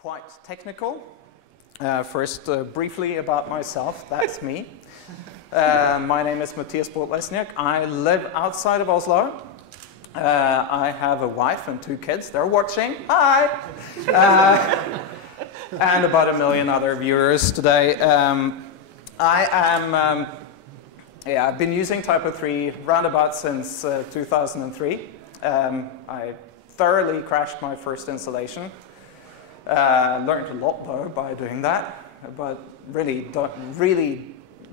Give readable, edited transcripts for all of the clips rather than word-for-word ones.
quite technical. First, briefly about myself, that's me. My name is Mathias Bolt Lesniak. I live outside of Oslo. I have a wife and 2 kids. They're watching. Hi! And about 1 million other viewers today. I've been using TYPO3 roundabout since 2003. I thoroughly crashed my first installation. Learned a lot though by doing that, but really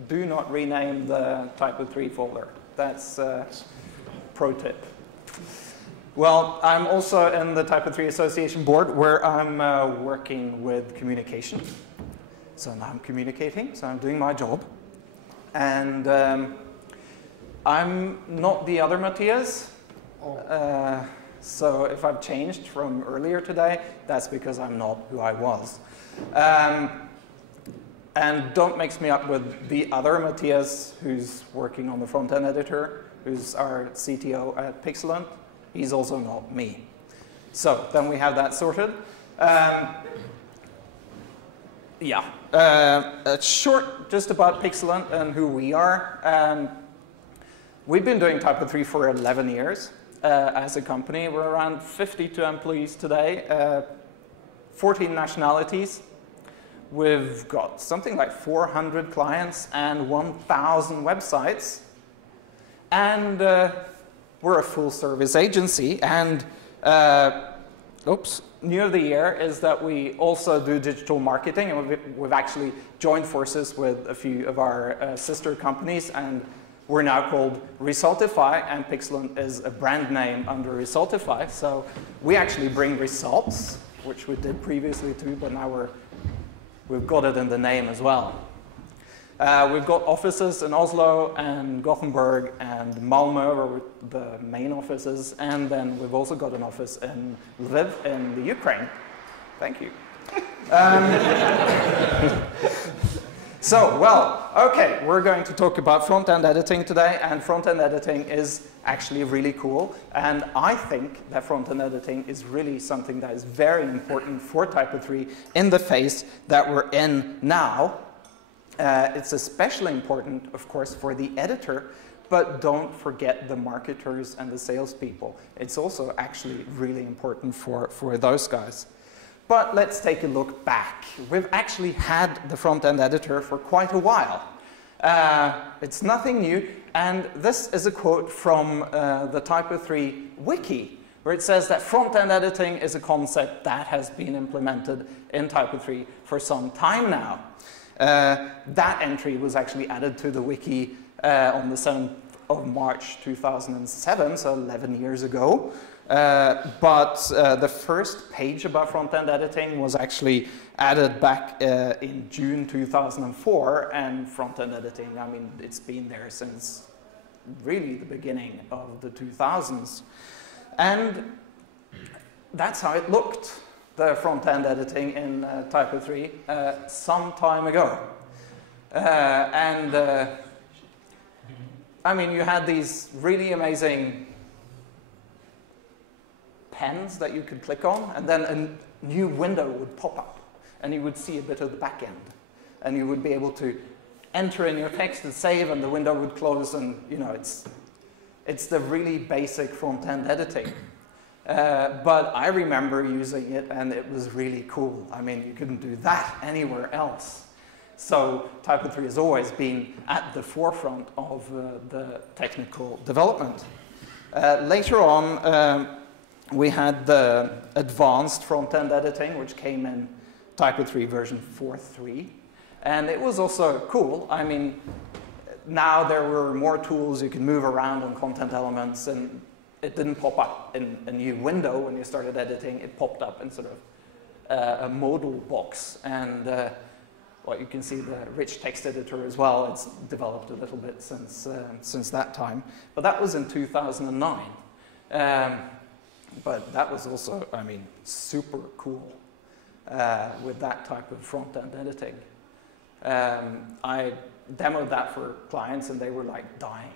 do not rename the TYPO3 folder. That's pro tip. Well, I'm also in the TYPO3 Association board where I'm working with communication. So now I'm communicating, so I'm doing my job. And I'm not the other Mathias. So if I've changed from earlier today, that's because I'm not who I was. And don't mix me up with the other Mathias who's working on the front-end editor, who's our CTO at Pixelant. He's also not me. So then we have that sorted. Short just about Pixelant and who we are. We've been doing TYPO3 for 11 years. As a company, we're around 52 employees today, 14 nationalities. We've got something like 400 clients and 1,000 websites. And we're a full-service agency. And new of the year is that we also do digital marketing. And we've actually joined forces with a few of our sister companies. And we're now called Resultify, and Pixelant is a brand name under Resultify. So we actually bring results, which we did previously too, but now we've got it in the name as well. We've got offices in Oslo and Gothenburg and Malmö, where the main office is, and then we've also got an office in Lviv in the Ukraine. Thank you. So, well, okay, we're going to talk about front-end editing today, and front-end editing is actually really cool, and I think that front-end editing is really something that is very important for TYPO3 in the phase that we're in now. It's especially important, of course, for the editor, but don't forget the marketers and the salespeople. It's also actually really important for those guys. But let's take a look back. We've actually had the front-end editor for quite a while. It's nothing new, and this is a quote from the TYPO3 wiki, where it says that front-end editing is a concept that has been implemented in TYPO3 for some time now. That entry was actually added to the wiki on the 7th of March 2007, so 11 years ago. But the first page about front-end editing was actually added back in June 2004, and front-end editing, I mean, it's been there since really the beginning of the 2000s. And that's how it looked, the front-end editing in TYPO3 some time ago. I mean, you had these really amazing pens that you could click on, and then a new window would pop up, and you would see a bit of the back end. And you would be able to enter in your text and save, and the window would close, and you know, it's the really basic front-end editing. But I remember using it, and it was really cool. I mean, you couldn't do that anywhere else. So TYPO3 has always been at the forefront of the technical development. Later on, we had the advanced front-end editing, which came in TYPO3 version 4.3. And it was also cool. I mean, now there were more tools. You could move around on content elements, and it didn't pop up in a new window when you started editing. It popped up in sort of a modal box. And well, you can see the rich text editor as well. It's developed a little bit since that time. But that was in 2009. But that was also, I mean, super cool with that type of front-end editing. I demoed that for clients, and they were like dying.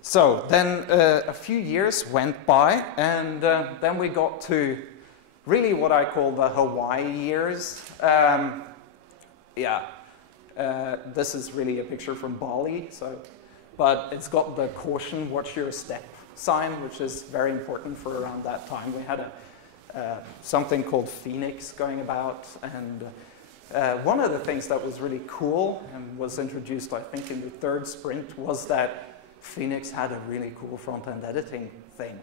So then a few years went by, and then we got to really what I call the Hawaii years. This is really a picture from Bali, but it's got the caution, watch your step sign, which is very important for around that time. We had something called Phoenix going about, and one of the things that was really cool and was introduced, I think, in the third sprint was that Phoenix had a really cool front-end editing thing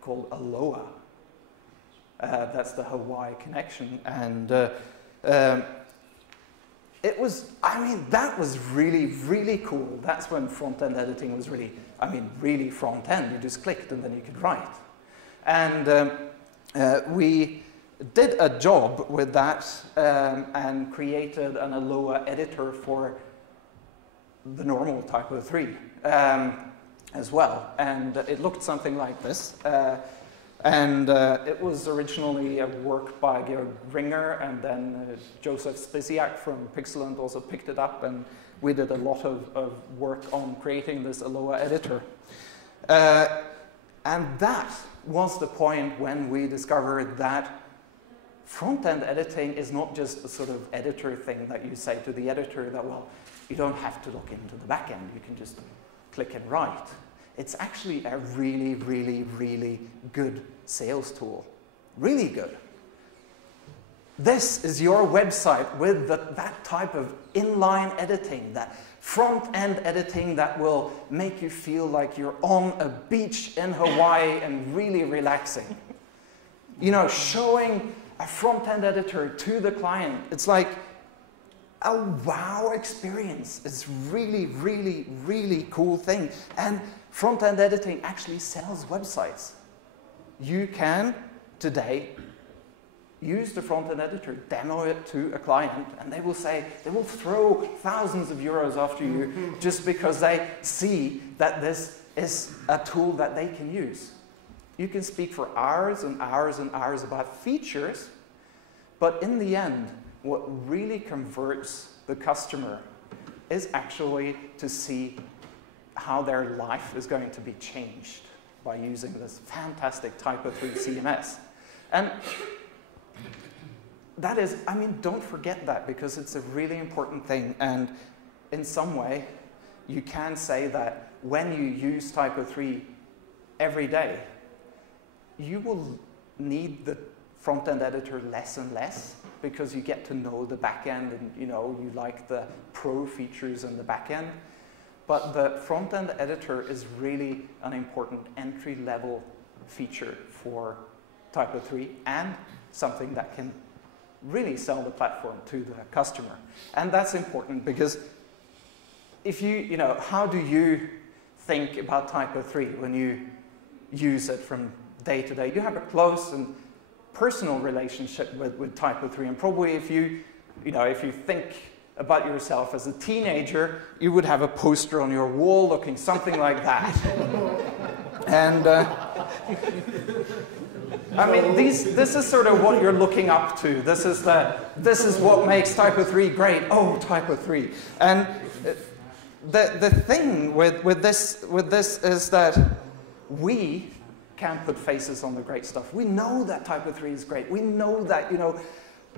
called Aloha. That's the Hawaii connection, and it was, that was really, really cool. That's when front-end editing was really, really front-end. You just clicked and then you could write. And we did a job with that and created an Aloha editor for the normal TYPO3 as well. And it looked something like this. It was originally a work by Georg Ringer, and then Joseph Spisiak from Pixelant also picked it up, and we did a lot of work on creating this Aloha editor. And that was the point when we discovered that front-end editing is not just a sort of editor thing that you say to the editor that, well, you don't have to look into the backend, you can just click and write. It's actually a really, really, really good sales tool. Really good. This is your website with that type of inline editing, that front-end editing that will make you feel like you're on a beach in Hawaii and really relaxing. You know, showing a front-end editor to the client, it's like a wow experience. It's really, really, really cool thing. And front-end editing actually sells websites. You can, today, use the front-end editor, demo it to a client, and they will throw thousands of euros after you just because they see that this is a tool that they can use. You can speak for hours and hours and hours about features, but in the end, what really converts the customer is actually to see how their life is going to be changed by using this fantastic TYPO3 CMS. And that is, don't forget that, because it's a really important thing. And in some way, you can say that when you use TYPO3 every day, you will need the front-end editor less and less, because you get to know the backend and you like the pro features in the backend. But the front-end editor is really an important entry-level feature for TYPO3 and something that can really sell the platform to the customer. And that's important because if how do you think about TYPO3 when you use it from day to day? You have a close and personal relationship with TYPO3, and probably if you think about yourself as a teenager, you would have a poster on your wall looking something like that. And this is sort of what you're looking up to. This is what makes TYPO3 great. Oh, TYPO3. And the thing with this is that we can put faces on the great stuff. We know that TYPO3 is great. We know that,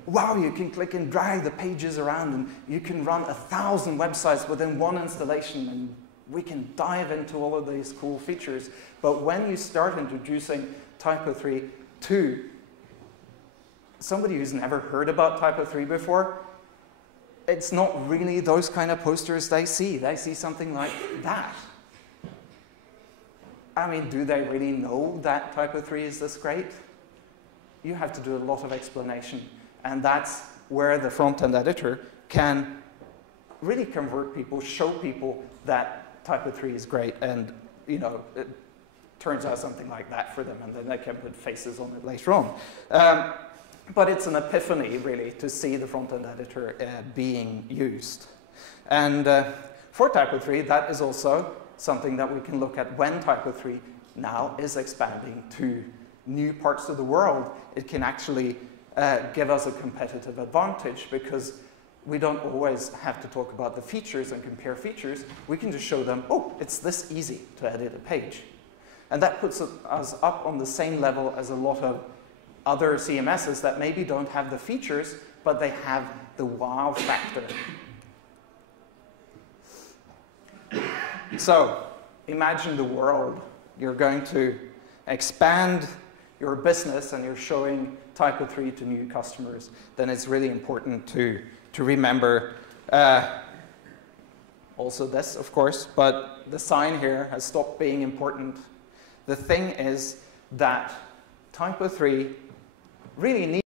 wow, you can click and drag the pages around and you can run 1,000 websites within one installation, and we can dive into all of these cool features. But when you start introducing TYPO3 to somebody who's never heard about TYPO3 before, it's not really those kind of posters they see. They see something like that. Do they really know that TYPO3 is this great? You have to do a lot of explanation. And that's where the front-end editor can really convert people, show people that TYPO3 is great, and it turns out something like that for them, and then they can put faces on it later on. But it's an epiphany, really, to see the front-end editor being used. And for TYPO3, that is also something that we can look at when TYPO3 now is expanding to new parts of the world. It can actually give us a competitive advantage, because we don't always have to talk about the features and compare features. We can just show them, oh, it's this easy to edit a page. And that puts us up on the same level as a lot of other CMSs that maybe don't have the features, but they have the wow factor. So imagine the world. You're going to expand your business and you're showing TYPO3 to new customers. Then it's really important to remember also this, of course, but the sign here has stopped being important. The thing is that TYPO3 really needs